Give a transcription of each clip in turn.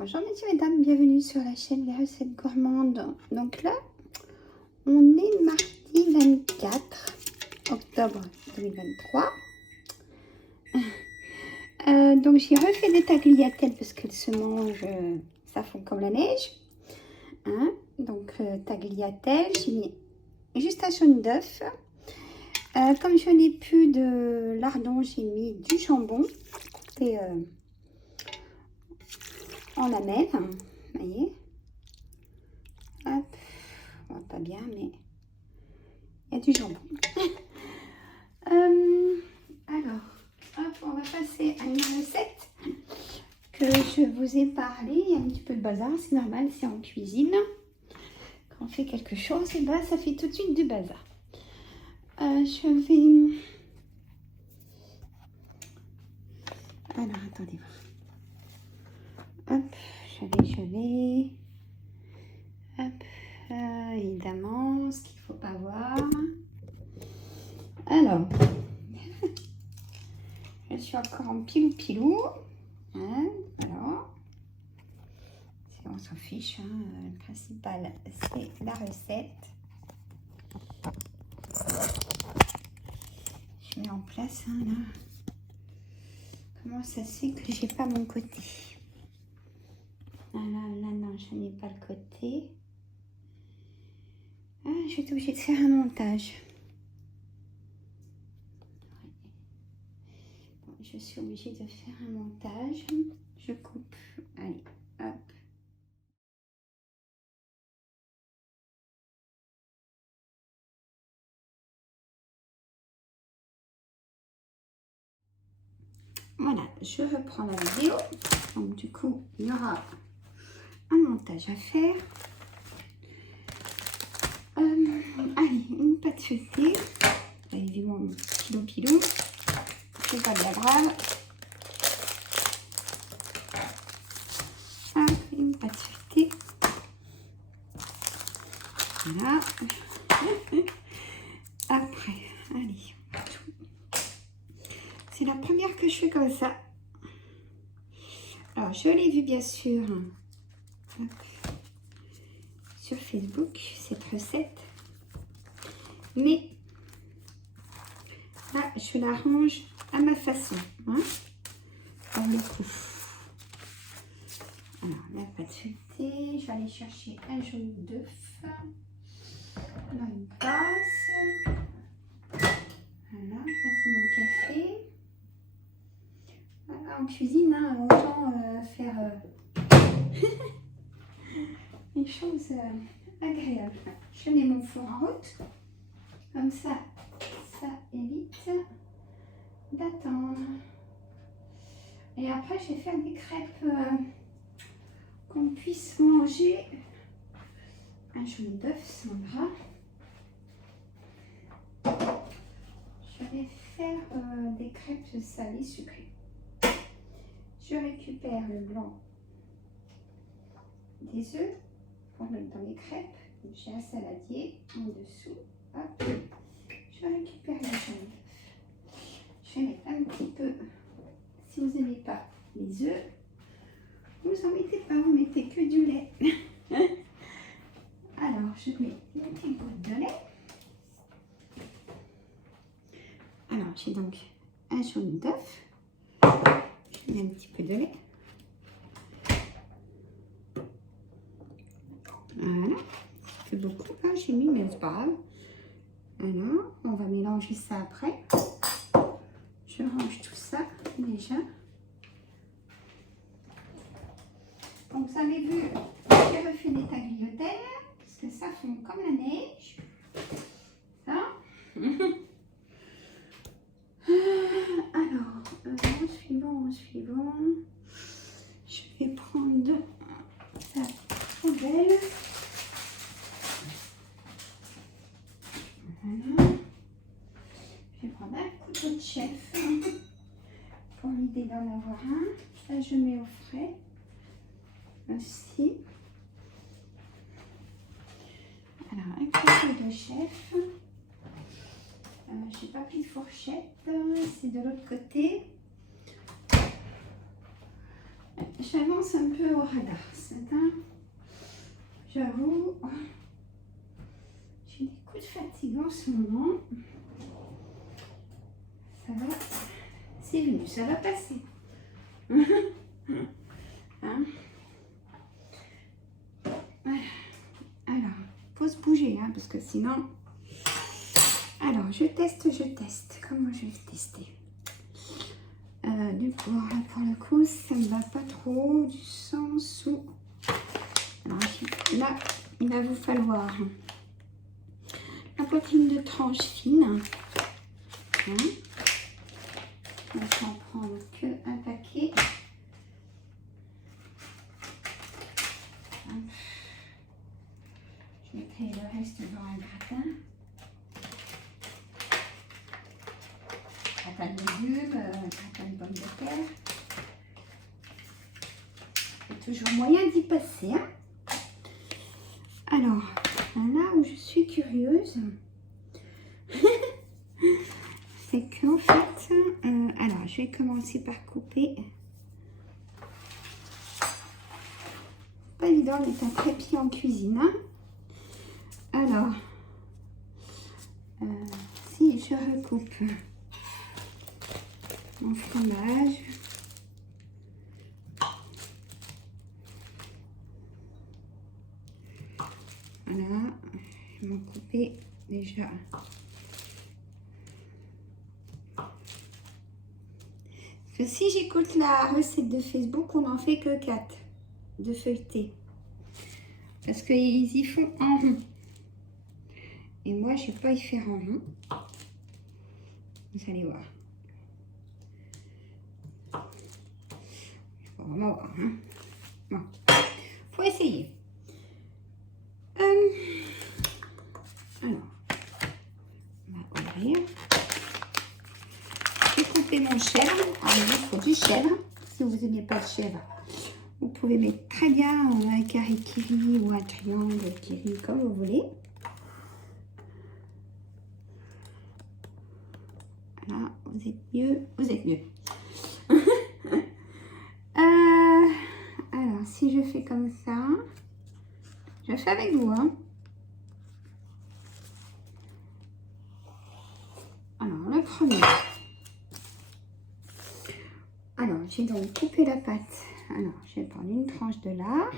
Bonjour messieurs et mesdames, bienvenue sur la chaîne Les Recettes Gourmandes. Donc là, on est mardi 24 octobre 2023. Donc j'ai refait des tagliatelles parce qu'elles se mangent, ça fond comme la neige. Hein? Donc tagliatelles, j'ai mis juste un jaune d'œuf. Comme je n'ai plus de lardons, j'ai mis du jambon coupé en lamelles. Vous voyez, hop, on voit pas bien, mais il y a du jambon. Alors, hop, on va passer à une recette que je vous ai parlé. Il y a un petit peu de bazar, c'est normal, c'est en cuisine. Quand on fait quelque chose, et ben, ça fait tout de suite du bazar. Je vais... Alors, attendez. Hop, je vais... Hop, évidemment, ce qu'il ne faut pas voir. Alors, je suis encore en pilou-pilou. Hein, alors, on s'en fiche, hein, le principal, c'est la recette. Je mets en place, hein, là. Comment ça se fait que j'ai pas mon côté? Ah là, là, non, je n'ai pas le côté. Ah, je vais être obligée de faire un montage. Bon, je suis obligée de faire un montage. Je coupe. Allez, hop. Voilà, je reprends la vidéo. Donc, du coup, il y aura un montage à faire. Allez, une pâte feuilletée. Évidemment, pilou-pilou. C'est pas bien grave. Hop, une pâte feuilletée. Voilà. Après, allez. C'est la première que je fais comme ça. Alors, je l'ai vu bien sûr sur Facebook, cette recette. Mais là, je l'arrange à ma façon. Hein, pour le coup. Alors, la pâte feuilletée, je vais aller chercher un jaune d'œuf dans une tasse. Voilà, ça c'est mon café. Voilà, en cuisine, hein, autant faire des choses agréables. Je mets mon four en route. Comme ça, ça évite d'attendre. Et après, je vais faire des crêpes qu'on puisse manger. Un jaune d'œuf sans gras. Je vais faire des crêpes salées sucrées. Je récupère le blanc des œufs pour mettre dans les crêpes. J'ai un saladier en dessous. Hop. Je récupère le jaune d'œuf. Je vais mettre un petit peu, si vous n'aimez pas les œufs, vous n'en mettez pas, vous mettez que du lait. Alors, je mets une petite goutte de lait. Alors, j'ai donc un jaune d'œuf. Je mets un petit peu de lait. Voilà, c'est beaucoup, hein, j'ai mis, mais c'est pas grave. Alors, on va mélanger ça après. Je range tout ça déjà. Donc, vous avez vu, j'ai refait des tagliatelles, parce que ça fond comme la neige. Ça. Alors, en suivant, je vais prendre la poubelle. Voilà. Je vais prendre un couteau de chef pour l'idée d'en avoir un. Ça, je mets au frais aussi. Alors, un couteau de chef. Je n'ai pas pris de fourchette, c'est de l'autre côté. J'avance un peu au radar ce matin. J'avoue, j'ai des coups de fatigue en ce moment. Ça va, c'est venu, ça va passer. Hein? Voilà. Alors, faut se bouger, hein, parce que sinon... Alors, je teste. Comment je vais tester? Du coup, là, pour le coup, ça ne va pas trop, du sens où... Alors, là, il va vous falloir la poitrine de tranche fine. Hein. On va en prendre qu'un paquet. Hop. Je mettrai le reste dans un gratin. Gratin de légumes, gratin de pommes de terre. Il y a toujours moyen d'y passer. Hein. Alors, là où je suis curieuse, c'est qu'en fait, alors je vais commencer par couper. Pas évident d'être un trépied en cuisine. Hein. Alors, si je recoupe mon fromage, voilà, je vais m'en couper déjà. Parce que si j'écoute la recette de Facebook, on n'en fait que 4 de feuilletés. Parce qu'ils y font en rond. Et moi, je ne sais pas y faire en rond. Vous allez voir. On va voir. Hein. Bon. Faut essayer. Alors, on va ouvrir. J'ai coupé mon chèvre. Alors, il faut du chèvre. Si vous n'aimez pas de chèvre, vous pouvez mettre très bien un carré kiri ou un triangle kiri, comme vous voulez. Voilà, vous êtes mieux. Vous êtes mieux. Alors, si je fais comme ça, je fais avec vous. Hein. Alors, le premier. Alors, j'ai donc coupé la pâte. Alors, je vais prendre une tranche de lard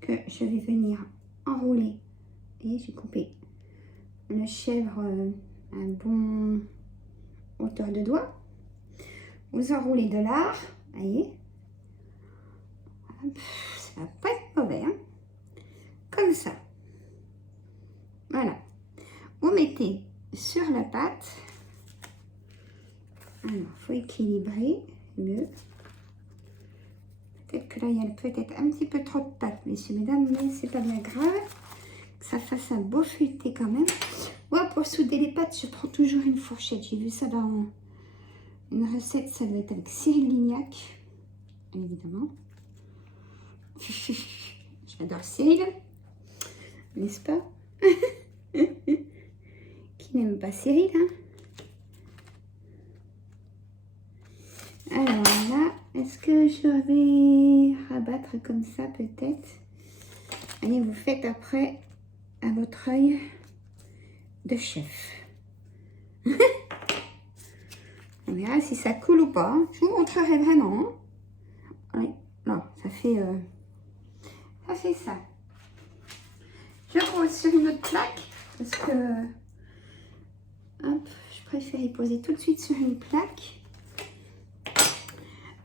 que je vais venir enrouler. Et j'ai coupé le chèvre un bon hauteur de doigt. Vous enroulez de lard. Voyez. Ça va pas être mauvais. Hein. Comme ça. Voilà. Vous mettez sur la pâte. Alors, il faut équilibrer mieux. Peut-être que là, il y a peut-être un petit peu trop de pâte, messieurs, mesdames, mais c'est pas bien grave. Que ça fasse un beau feuilleté quand même. Moi, pour souder les pâtes, je prends toujours une fourchette. J'ai vu ça dans une recette, ça doit être avec Cyril Lignac, évidemment. J'adore Cyril, n'est-ce pas? Qui n'aime pas Cyril, hein? Alors là, est-ce que je vais rabattre comme ça peut-être? Allez, vous faites après à votre œil de chef. On verra si ça coule ou pas. Je vous montrerai vraiment. Oui, non, ça fait ça. Je pose sur une autre plaque parce que hop, je préfère y poser tout de suite sur une plaque.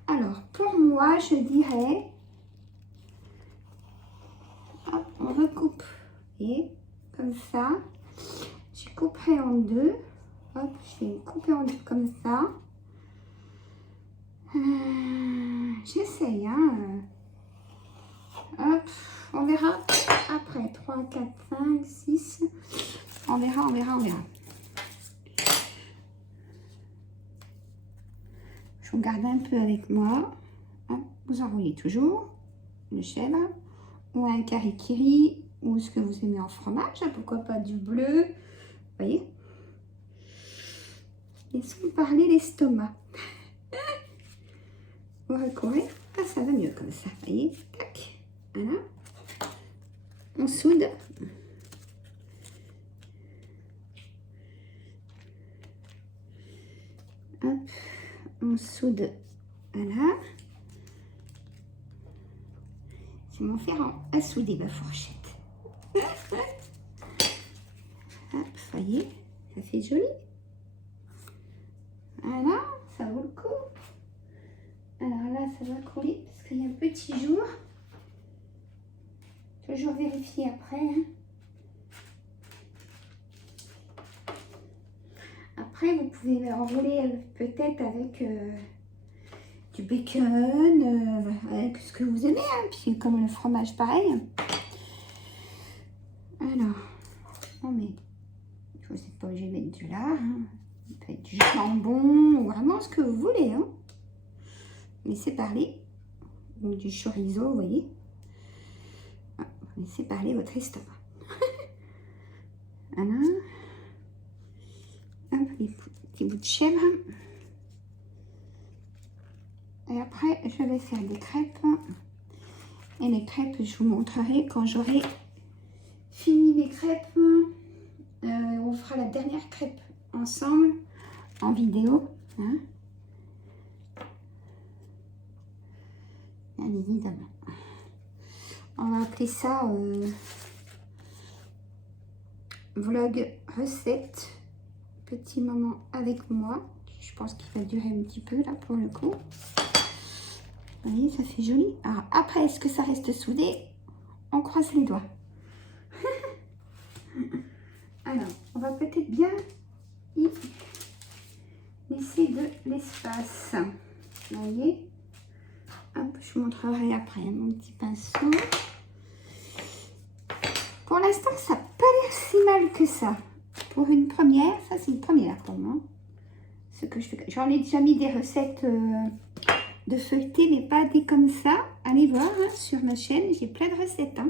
Alors, pour moi, je dirais, hop, on recoupe, et comme ça, je couperai en deux, hop, je vais couper en deux comme ça. J'essaye, hein, hop, on verra après, 3, 4, 5, 6, on verra. Je vous garde un peu avec moi. Hop, vous enroulez toujours le chèvre ou un karikiri ou ce que vous aimez en fromage. Pourquoi pas du bleu. Vous voyez? Laissons parler l'estomac. Vous recourez. Ah, ça va mieux comme ça, vous voyez. Tac, voilà. On soude. Hop, on soude. Voilà. C'est mon fer à souder ma fourchette. Hop, voyez, ça fait joli. Voilà, ça vaut le coup. Alors là, ça va couler parce qu'il y a un petit jour. Toujours vérifier après. Hein. Après, vous pouvez l'enrouler peut-être avec du bacon, avec ce que vous aimez, hein, puis comme le fromage pareil. Alors, on met, vous n'êtes pas obligé de mettre du lard, hein. Vous pouvez mettre du jambon, ou vraiment ce que vous voulez. Hein. Laissez parler, ou du chorizo, vous voyez. Laissez parler votre estomac. Voilà. Hop, les petits bouts de chèvre. Et après, je vais faire des crêpes. Et les crêpes, je vous montrerai quand j'aurai fini mes crêpes. On fera la dernière crêpe ensemble en vidéo. Hein. Bien évidemment. On va appeler ça vlog recette. Petit moment avec moi. Je pense qu'il va durer un petit peu là pour le coup. Vous voyez, ça fait joli. Alors après, est-ce que ça reste soudé? On croise les doigts. Alors, on va peut-être bien y laisser de l'espace. Vous voyez? Hop, je vous montrerai après mon petit pinceau. Pour l'instant, ça n'a pas l'air si mal que ça. Pour une première, ça c'est une première pour moi. Ce que je fais, j'en ai déjà mis des recettes de feuilleté, mais pas des comme ça. Allez voir hein, sur ma chaîne, j'ai plein de recettes. Hein.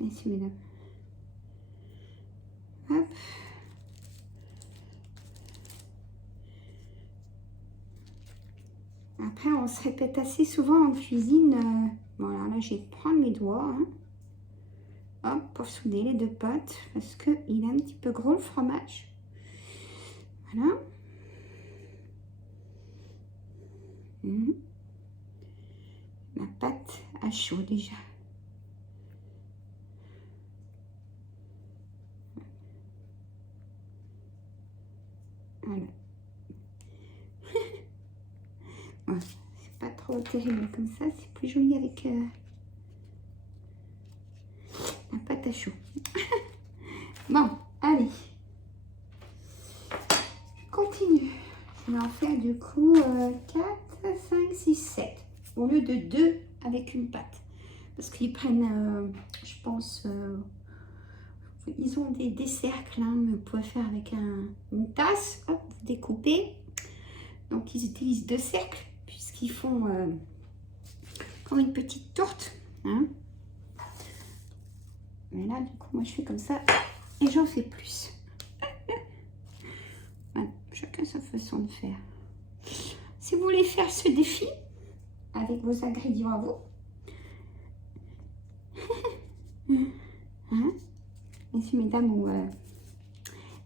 Messieurs, mesdames. Hop. Après, on se répète assez souvent en cuisine. Voilà, là, je vais prendre mes doigts. Hein. Hop, pour souder les deux pâtes. Parce qu'il est un petit peu gros, le fromage. Voilà. Ma pâte à chaud déjà. Voilà. Bon, c'est pas trop terrible comme ça, c'est plus joli avec la pâte à chaud. Bon, allez. Je continue. Je vais en faire du coup 4, 5, 6, 7. Au lieu de 2 avec une pâte. Parce qu'ils prennent, je pense, ils ont des cercles, hein, mais vous pouvez faire avec une tasse, hop, vous découpez. Donc ils utilisent 2 cercles, puisqu'ils font comme une petite tourte. Hein. Mais là, du coup, moi je fais comme ça et j'en fais plus. Voilà, chacun sa façon de faire. Si vous voulez faire ce défi avec vos ingrédients à vous, hein, messieurs, mesdames, ou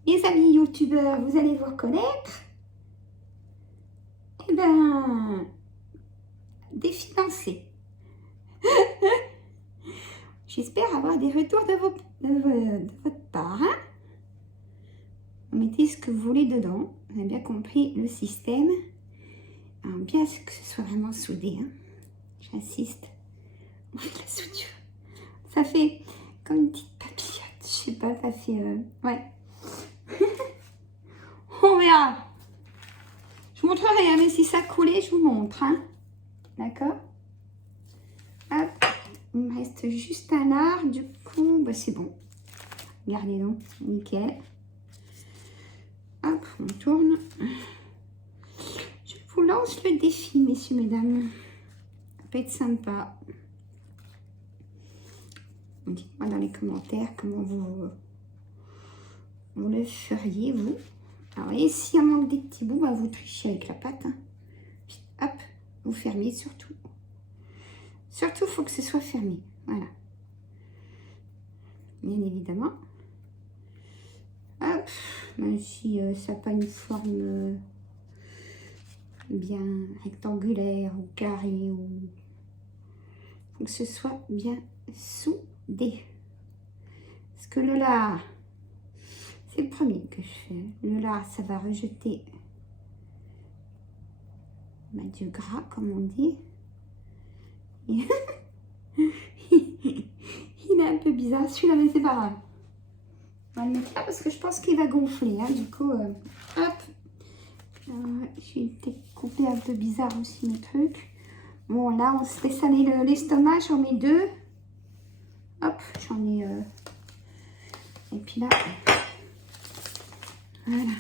les amis youtubeurs, vous allez vous reconnaître. Eh ben, défi lancé. J'espère avoir des retours de votre part. Hein. Vous mettez ce que vous voulez dedans. Vous avez bien compris le système. Alors, bien que ce soit vraiment soudé. Hein. J'insiste. On fait de la soudure. Ça fait comme une petite papillote. Je sais pas, ça fait... ouais. On verra. Je vous montrerai, hein, mais si ça coulait, je vous montre. Hein. D'accord? Hop. Il me reste juste un lard. Du coup, bah, c'est bon. Regardez donc. Nickel. Hop, on tourne. Je vous lance le défi, messieurs, mesdames. Ça peut être sympa. Dites-moi dans les commentaires comment vous le feriez, vous. Alors, voyez, s'il y a manque des petits bouts, bah, vous trichez avec la pâte. Hein. Puis, hop, Vous fermez surtout. Surtout, il faut que ce soit fermé. Voilà. Bien évidemment. Hop. Même si ça n'a pas une forme bien rectangulaire ou carrée. Il faut que ce soit bien soudé. Parce que le lard, c'est le premier que je fais. Le lard, ça va rejeter du gras, comme on dit. Il est un peu bizarre, celui-là, mais c'est pas grave. On va le mettre là parce que je pense qu'il va gonfler. Hein. Du coup, hop. J'ai été coupé un peu bizarre aussi mes trucs. Bon, là, on se laisse aller l'estomac. J'en mets 2. Hop, j'en ai... Et puis là, voilà.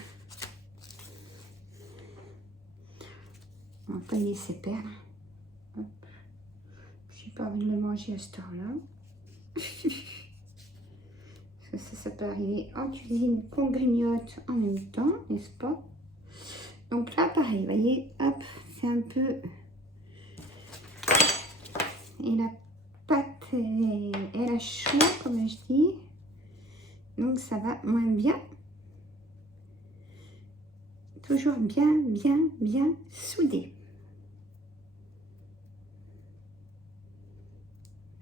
On va pas le laisser perdre. Hop. J'ai pas envie de le manger à cette heure-là. Ça peut arriver en cuisine qu'on grignote en même temps, n'est-ce pas? Donc là, pareil, vous voyez, hop, c'est un peu... Et la pâte, elle a chaud, comme je dis. Donc ça va moins bien. Toujours bien soudé.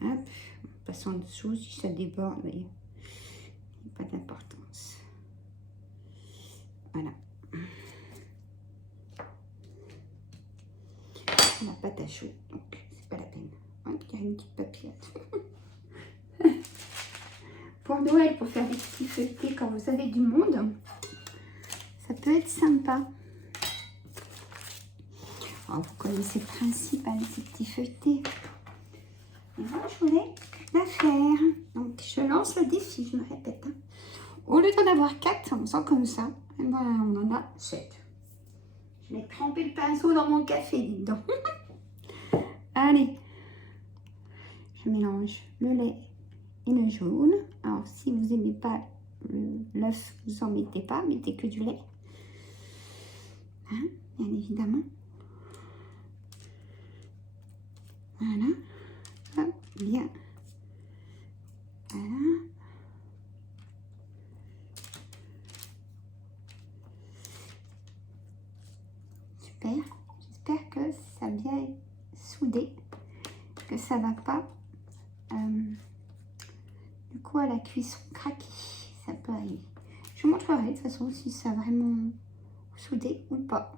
Hop, passons en dessous, si ça déborde, il n'y a pas d'importance. Voilà. La pâte à chaud, donc c'est pas la peine. Hop, il y a une petite papillote. Pour Noël, pour faire des petits feuilletés quand vous avez du monde, ça peut être sympa. Alors, vous connaissez le principe, hein, ces petits feuilletés. Et moi, je voulais la faire. Donc, je lance le défi, je me répète. Hein. Au lieu d'en avoir 4, on sent comme ça. Et ben, on en a 7. Je vais tremper le pinceau dans mon café, dites donc. Allez. Je mélange le lait et le jaune. Alors, si vous n'aimez pas l'œuf, vous en mettez pas. Mettez que du lait. Hein, bien évidemment. Voilà. Hop, bien. Voilà. Super. J'espère que ça a bien soudé. Que ça va pas du coup à la cuisson craquer. Ça peut arriver. Je vous montrerai de toute façon si ça a vraiment soudé ou pas.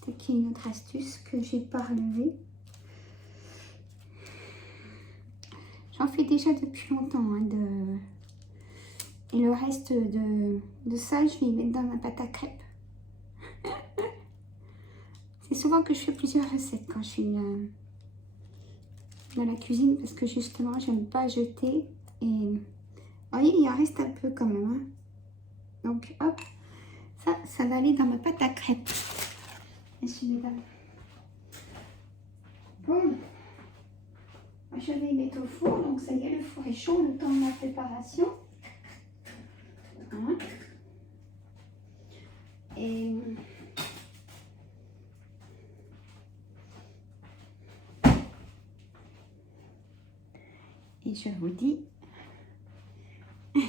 Peut-être qu'il y a une autre astuce que j'ai pas relevée. J'en fais déjà depuis longtemps. Hein, Et le reste de ça, je vais y mettre dans ma pâte à crêpes. C'est souvent que je fais plusieurs recettes quand je suis dans la cuisine parce que justement, j'aime pas jeter. Et vous voyez, il en reste un peu quand même. Hein. Donc, hop, ça va aller dans ma pâte à crêpes. Bon. Je vais mettre au four, donc ça y est, le four est chaud, le temps de la préparation. Hein. Et je vous dis, ah,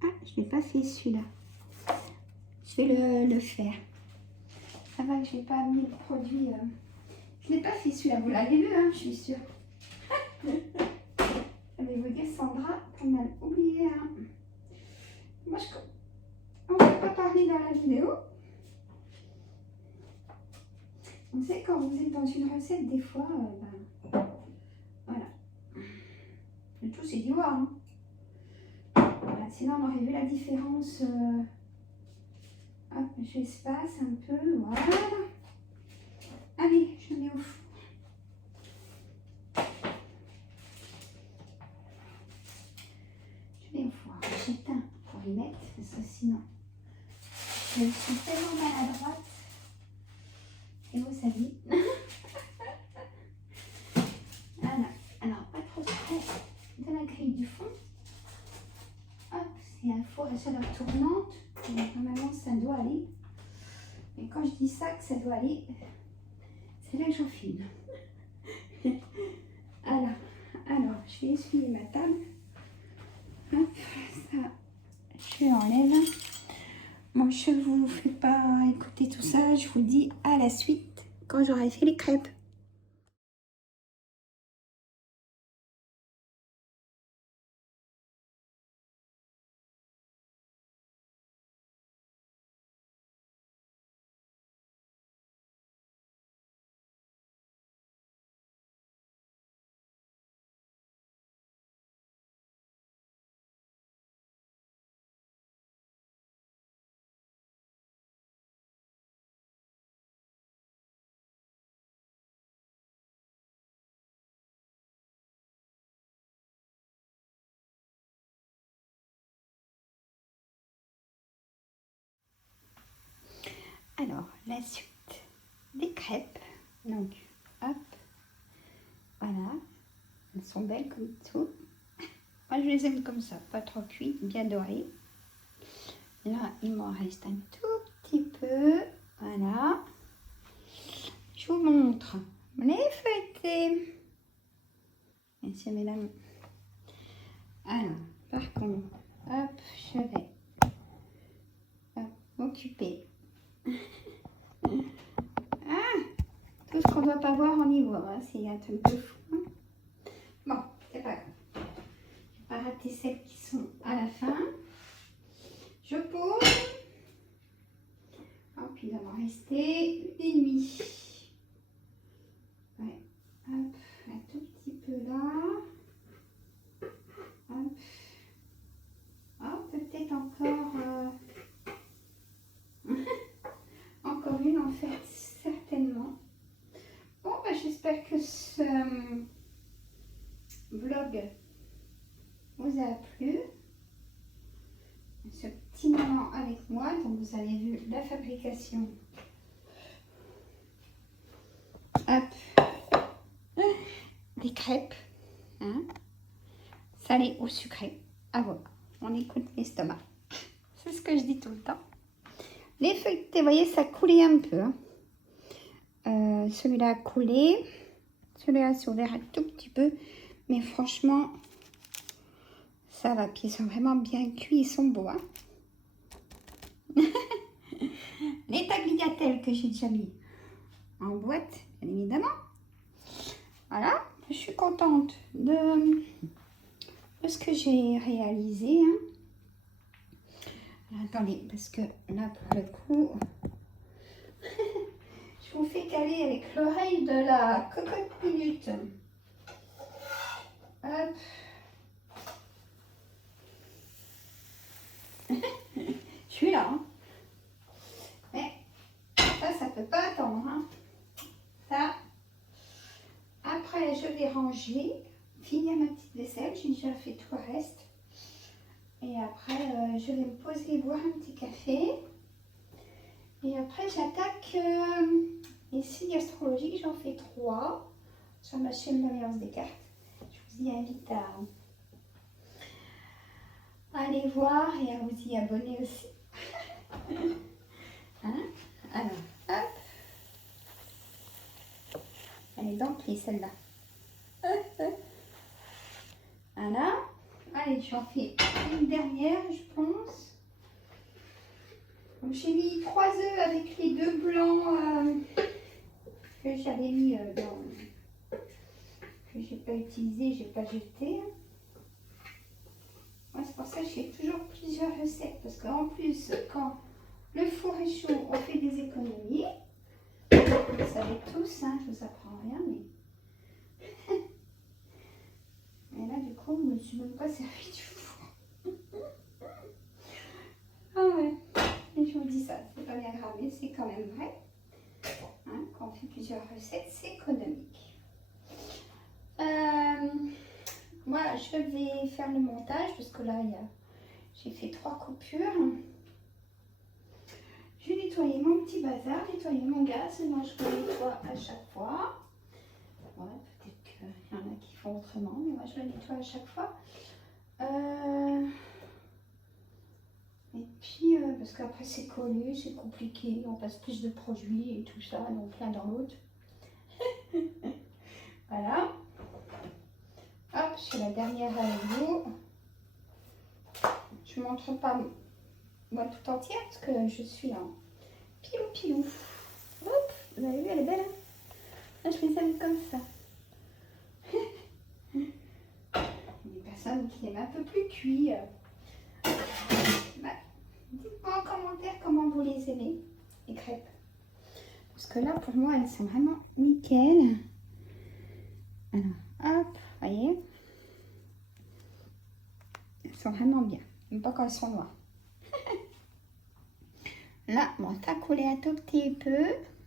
je n'ai pas fait celui-là. Je vais le faire. Ça va que je n'ai pas mis le produit. Je n'ai pas fait celui-là, vous l'avez vu, hein, je suis sûre. Je vais vous dire, Sandra, on a oublié. Hein. Moi, on ne va pas parler dans la vidéo. On sait quand vous êtes dans une recette, des fois, voilà. Le tout, c'est d'y voir. Hein. Voilà, sinon, on aurait vu la différence. Hop, j'espace un peu, voilà. Allez, je mets au four. Je mets au four. J'éteins pour y mettre, parce que sinon, je suis tellement maladroite. Et vous savez. Voilà. Alors, pas trop près de la grille du fond. Hop, c'est un four à chaleur tournante. Donc, normalement, ça doit aller. Mais quand je dis ça, que ça doit aller, c'est là que j'en filme. Alors, je vais essuyer ma table. Hop, ça, je enlève. Bon, je ne vous fais pas écouter tout ça. Je vous dis à la suite quand j'aurai fait les crêpes. Alors, la suite des crêpes. Donc, hop, voilà. Elles sont belles comme tout. Moi, je les aime comme ça, pas trop cuites, bien dorées. Là, il m'en reste un tout petit peu. Voilà. Je vous montre les feuilletés. Messieurs, mesdames. Alors, par contre, hop, je vais m'occuper. Tout ce qu'on ne doit pas voir, on y voit. Hein, c'est un truc de fou. Hein. Bon, c'est pas grave. Je vais pas rater celles qui sont à la fin. Je pose. Puis il va m'en rester une demi. Ouais. Hop, un tout petit peu là. Hop. Oh, peut-être encore... encore une en fait, certainement. Bon, bah, j'espère que ce vlog vous a plu. Ce petit moment avec moi, donc vous avez vu la fabrication. Hop, des crêpes, hein, salées ou sucrées, à voir. On écoute l'estomac. C'est ce que je dis tout le temps. Les feuilletés, vous voyez, ça coulait un peu. Hein. Celui-là a coulé. Celui-là s'est ouvert un tout petit peu. Mais franchement, ça va. Puis ils sont vraiment bien cuits. Ils sont beaux. Hein. Les tagliatelles que j'ai déjà mis en boîte, bien évidemment. Voilà. Je suis contente de ce que j'ai réalisé. Hein. Attendez, parce que là, pour le coup... Je vous fais caler avec l'oreille de la cocotte minute. Hop. Je suis là. Hein. Mais ça peut pas attendre. Hein. Ça. Après, je vais ranger, finir ma petite vaisselle. J'ai déjà fait tout le reste. Et après, je vais me poser, boire un petit café. Et après, j'attaque les signes astrologiques. J'en fais 3 sur ma chaîne d'Alliance des cartes. Je vous y invite à aller voir et à vous y abonner aussi. Hein? Alors, hop. Elle est dentelée celle-là. Voilà. Allez, j'en fais une dernière, je pense. J'ai mis 3 œufs avec les 2 blancs que j'avais mis que j'ai pas utilisé, j'ai pas jeté. Moi, c'est pour ça que je fais toujours plusieurs recettes parce qu'en plus, quand le four est chaud, on fait des économies. Vous savez tous, hein, je vous apprends rien, mais mais là, du coup, je ne me suis même pas servi du four. Ah ouais, et je vous dis ça, c'est pas bien grave, mais c'est quand même vrai. Hein, quand on fait plusieurs recettes, c'est économique. Moi, je vais faire le montage parce que là, j'ai fait 3 coupures. J'ai nettoyé mon petit bazar, nettoyé mon gaz, et moi je le nettoie à chaque fois. Ouais, peut-être qu'il y en a qui font autrement, mais moi je le nettoie à chaque fois. Et puis, parce qu'après c'est collé, c'est compliqué, on passe plus de produits et tout ça, donc l'un dans l'autre. Voilà. Hop, je fais la dernière avec vous. Je ne montre pas moi tout entière parce que je suis en pilou. Hop, vous avez vu, elle est belle. Hein, là, je les aime comme ça. Des personnes qui aiment un peu plus cuit. Bah, dites-moi en commentaire comment vous les aimez, les crêpes. Parce que là, pour moi, elles sont vraiment nickel. Alors, hop, voyez. Elles sont vraiment bien. Même pas quand elles sont noires. Là, bon, ça a collé un tout petit peu.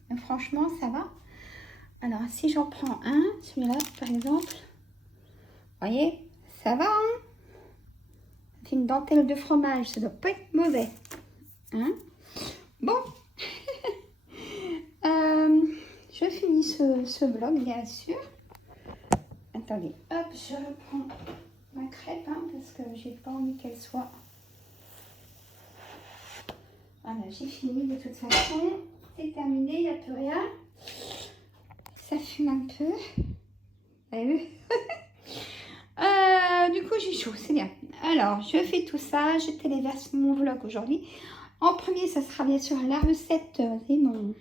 Mais franchement, ça va. Alors, si j'en prends un, celui-là, par exemple. Voyez, ça va, hein? C'est une dentelle de fromage. Ça doit pas être mauvais. Hein? Bon. Je finis ce vlog, bien sûr. Attendez, hop, je reprends ma crêpe, hein, parce que j'ai pas envie qu'elle soit... Voilà, j'ai fini de toute façon. C'est terminé, il n'y a plus rien. Ça fume un peu. Vous avez vu? Du coup, j'ai chaud, c'est bien. Alors, je fais tout ça. Je téléverse mon vlog aujourd'hui. En premier, ça sera bien sûr la recette. C'est mon...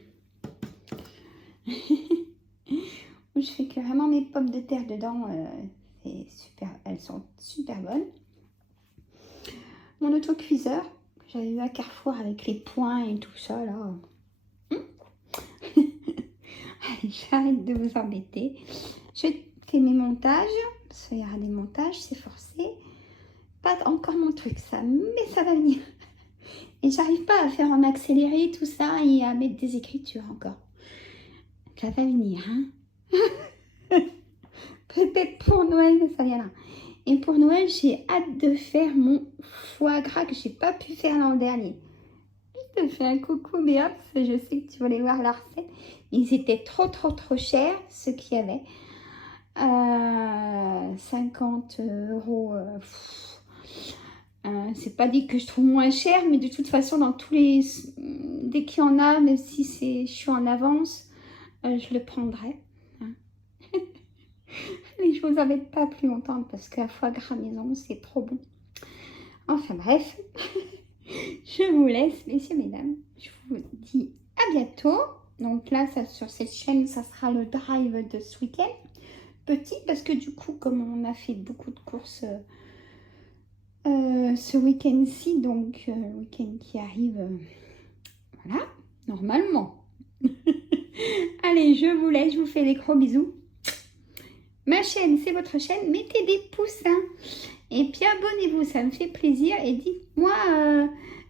où je fais vraiment mes pommes de terre dedans. C'est super, elles sont super bonnes. Mon autocuiseur que j'avais eu à Carrefour avec les points et tout ça là. Allez, j'arrête de vous embêter. Je fais mes montages. Parce qu'il y aura des montages, c'est forcé. Pas encore mon truc ça, mais ça va venir. Et j'arrive pas à faire en accéléré tout ça et à mettre des écritures encore. Ça va venir, hein. Peut-être pour Noël, ça viendra. Et pour Noël, j'ai hâte de faire mon foie gras que j'ai pas pu faire l'an dernier. Je te fais un coucou, Béa, parce que je sais que tu voulais voir la recette. Ils étaient trop chers, ceux qu'il y avait. 50 €. C'est pas dit que je trouve moins cher, mais de toute façon, dans tous les... Dès qu'il y en a, même si je suis en avance, je le prendrai. Et je vous embête pas plus longtemps parce qu'à foie gras maison, c'est trop bon. Enfin bref, je vous laisse, messieurs, mesdames. Je vous dis à bientôt. Donc là, sur cette chaîne, ça sera le drive de ce week-end. Petit parce que du coup, comme on a fait beaucoup de courses ce week-end-ci, donc le week-end qui arrive, voilà, normalement. Allez, je vous laisse, je vous fais des gros bisous. Ma chaîne, c'est votre chaîne. Mettez des pouces. Hein. Et puis abonnez-vous, ça me fait plaisir. Et dites-moi,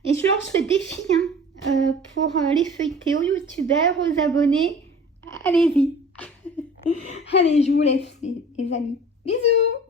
et je lance le défi pour les feuilletés aux youtubeurs, aux abonnés. Allez-y. Allez, je vous laisse les amis. Bisous.